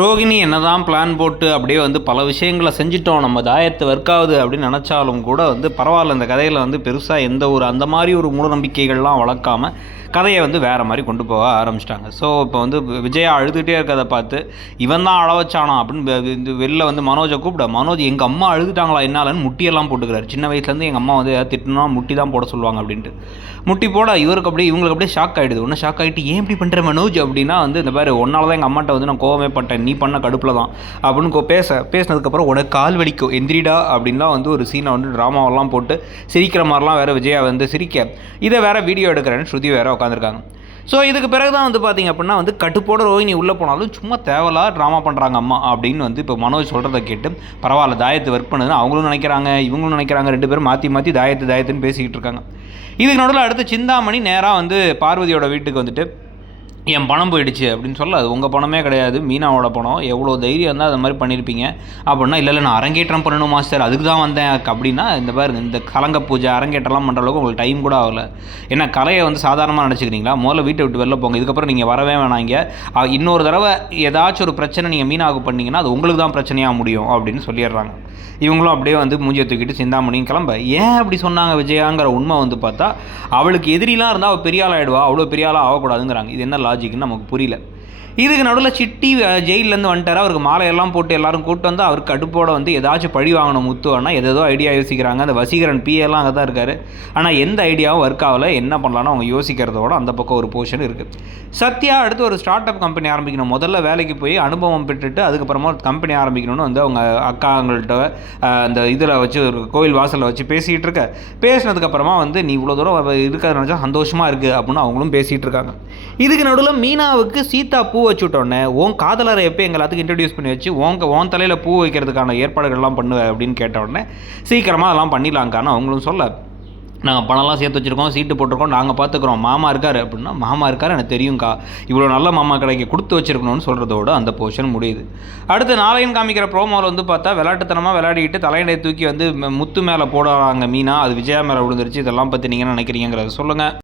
ரோகிணி என்னதான் பிளான் போட்டு அப்படியே பல விஷயங்கள செஞ்சுட்டோம். நம்ம தாயத்து ஒர்க் ஆகுது அப்படின்னு நெனச்சாலும் கூட பரவால்ல. இந்த கதையில பெருசா எந்த ஒரு அந்த மாரி ஒரு மூடநம்பிக்கைகள்லாம் வளர்க்காம, கதைய வேற மாரி கொண்டு போக ஆரம்பிச்சுட்டாங்க. ஸோ, இப்போ விஜயா அழுதுகிட்டே இருக்கிறத பார்த்து, இவன் தான் அழ வச்சானா அப்படின்னு வெளில மனோஜ கூப்பிட, மனோஜ் எங்க அம்மா அழுதுட்டாங்களா என்னாலன்னு முட்டியெல்லாம் போட்டுக்கிறாரு. சின்ன வயசுலேருந்து எங்க அம்மா ஏதாவது திட்டுனா முட்டி தான் போட சொல்லுவாங்க அப்படின்ட்டு. முட்டி போட இவங்களுக்கு அப்படியே ஷாக் ஆகிடுது. ஒன்று ஷாக் ஆகிட்டு ஏன் இப்படி பண்ணுற மனோஜ் அப்படின்னா இந்த மாதிரி ஒன்னால தான் எங்கள் அம்மாட்ட நான் கோவமே பட்டேன், நீ பண்ண கடுப்பில் தான் அப்படின்னு பேசினதுக்கப்புறம் உனக்கு கால் வலிக்கும் எந்திரிடா அப்படின்லாம் ஒரு சீனை ட்ராமாவெல்லாம் போட்டு சிரிக்கிற மாதிரிலாம் வேறு விஜயா சிரிக்க, இதை வேறு வீடியோ எடுக்கிறேன்னு ஸ்ருதி வேறு உட்காந்துருக்காங்க. ஸோ இதுக்கு பிறகு தான் பார்த்திங்க அப்படின்னா கட்டுப்போட ரோஹிணி உள்ளே போனாலும் சும்மா தேவலா ட்ராமா பண்ணுறாங்க அம்மா அப்படின்னு இப்போ மனோஜ் சொல்கிறத கேட்டு பரவாயில்ல, தாயத்து ஒர்க் பண்ணுதுன்னு அவங்களும் நினைக்கிறாங்க, இவங்களும் நினைக்கிறாங்க. ரெண்டு பேரும் மாற்றி தாயத்துன்னு பேசிக்கிட்டு இருக்காங்க. இதுக்கு நடுவில் அடுத்து சிந்தாமணி நேராக பார்வதியோட வீட்டுக்கு என் பணம் போயிடுச்சு அப்படின்னு சொல்ல, அது உங்கள் பணமே கிடையாது, மீனாவோட பணம். எவ்வளோ தைரியம் இருந்தால் அது மாதிரி பண்ணியிருப்பீங்க அப்படின்னா, இல்லை நான் அரங்கேற்றம் பண்ணணும் மாஸ்டர், அதுக்கு தான் வந்தேன் அப்படின்னா, இந்த பாருங்க இந்த கலங்க பூஜை அரங்கேற்றம்லாம் பண்ணுற அளவுக்கு உங்களுக்கு டைம் கூட ஆகலை. ஏன்னா கலையை சாதாரணமாக நினச்சிக்கிறீங்களா? முதல்ல வீட்டை விட்டு வெளில போங்க, இதுக்கப்புறம் நீங்கள் வரவே வேணாங்க. இன்னொரு தடவை ஏதாச்சும் ஒரு பிரச்சனை நீங்கள் மீனாவுக்கு பண்ணிங்கன்னா அது உங்களுக்கு தான் பிரச்சனையாக முடியும் அப்படின்னு சொல்லிடுறாங்க. இவங்களும் அப்படியே மூஞ்சியை தூக்கிட்டு சிந்தாமணியும் கிளம்ப. ஏன் அப்படி சொன்னாங்க விஜயாங்கிற உண்மை பார்த்தா, அவளுக்கு எதிரிலாம் இருந்தால் அவள் பெரிய ஆள் ஆகிடுவா, அவ்வளோ பெரிய ஆளாக ஆகக்கூடாதுங்கிறாங்க. இது என்ன லாஜிக்னு நமக்கு புரியல. இதுக்கு நடுவில் சிட்டி ஜெயிலேருந்து வந்துட்டார். அவருக்கு மாலையெல்லாம் போட்டு எல்லாரும் கூப்பிட்டு வந்து அவருக்கு அடுப்போட ஏதாச்சும் பழி வாங்கணும் முத்துவானா ஏதோ ஐடியா யோசிக்கிறாங்க. அந்த வசீகரன் பிஎல்லாம் அங்கே தான் இருக்கார். ஆனால் எந்த ஐடியாவும் ஒர்க் ஆகலை. என்ன பண்ணலான்னு அவங்க யோசிக்கிறதோட அந்த பக்கம் ஒரு போர்ஷன் இருக்குது. சத்யா அடுத்து ஒரு ஸ்டார்ட் அப் கம்பெனி ஆரம்பிக்கணும். முதல்ல வேலைக்கு போய் அனுபவம் பெற்றுட்டு அதுக்கப்புறமா ஒரு கம்பெனி ஆரம்பிக்கணும்னு அவங்க அக்காங்கள்ட்ட அந்த இதில் வச்சு ஒரு கோவில் வாசலில் வச்சு பேசிகிட்டு இருக்க. பேசினதுக்கப்புறமா நீ இவ்வளோ தூரம் இருக்கிறத நினச்சா சந்தோஷமாக இருக்குது அப்படின்னு அவங்களும் பேசிகிட்டு இருக்காங்க. இதுக்கு நடுவில் மீனாவுக்கு சீதா பூ வச்சு விட்டோடனே உன் காதலரை எப்போ எல்லாத்துக்கும் இன்ட்ரடியூஸ் பண்ணி வச்சு உன் தலையில் பூ வைக்கிறதுக்கான ஏற்பாடுகள்லாம் பண்ணுவேன் அப்படின்னு கேட்ட உடனே சீக்கிரமாக அதெல்லாம் பண்ணிடலாங்கான்னு அவங்களும் சொல்ல, நாங்கள் பணம்லாம் சேர்த்து வச்சுருக்கோம், சீட்டு போட்டிருக்கோம், நாங்கள் பார்த்துக்குறோம், மாமா இருக்கார் அப்படின்னா, மாமா இருக்கார் எனக்கு தெரியும்க்கா, இவ்வளோ நல்ல மாமா கடைக்கு கொடுத்து வச்சுருக்கணும்னு சொல்கிறதோடு அந்த போர்ஷன் முடியுது. அடுத்து நாளையும் காமிக்கிற ப்ரோமோவில் பார்த்தா விளையாட்டுத்தனமாக விளையாடிக்கிட்டு தலையணை தூக்கி முத்து மேலே போடுறாங்க மீனா, அது விஜயா மேலே விழுந்துருச்சு. இதெல்லாம் பற்றி நீங்கள் நினைக்கிறீங்கிறத சொல்லுங்கள்.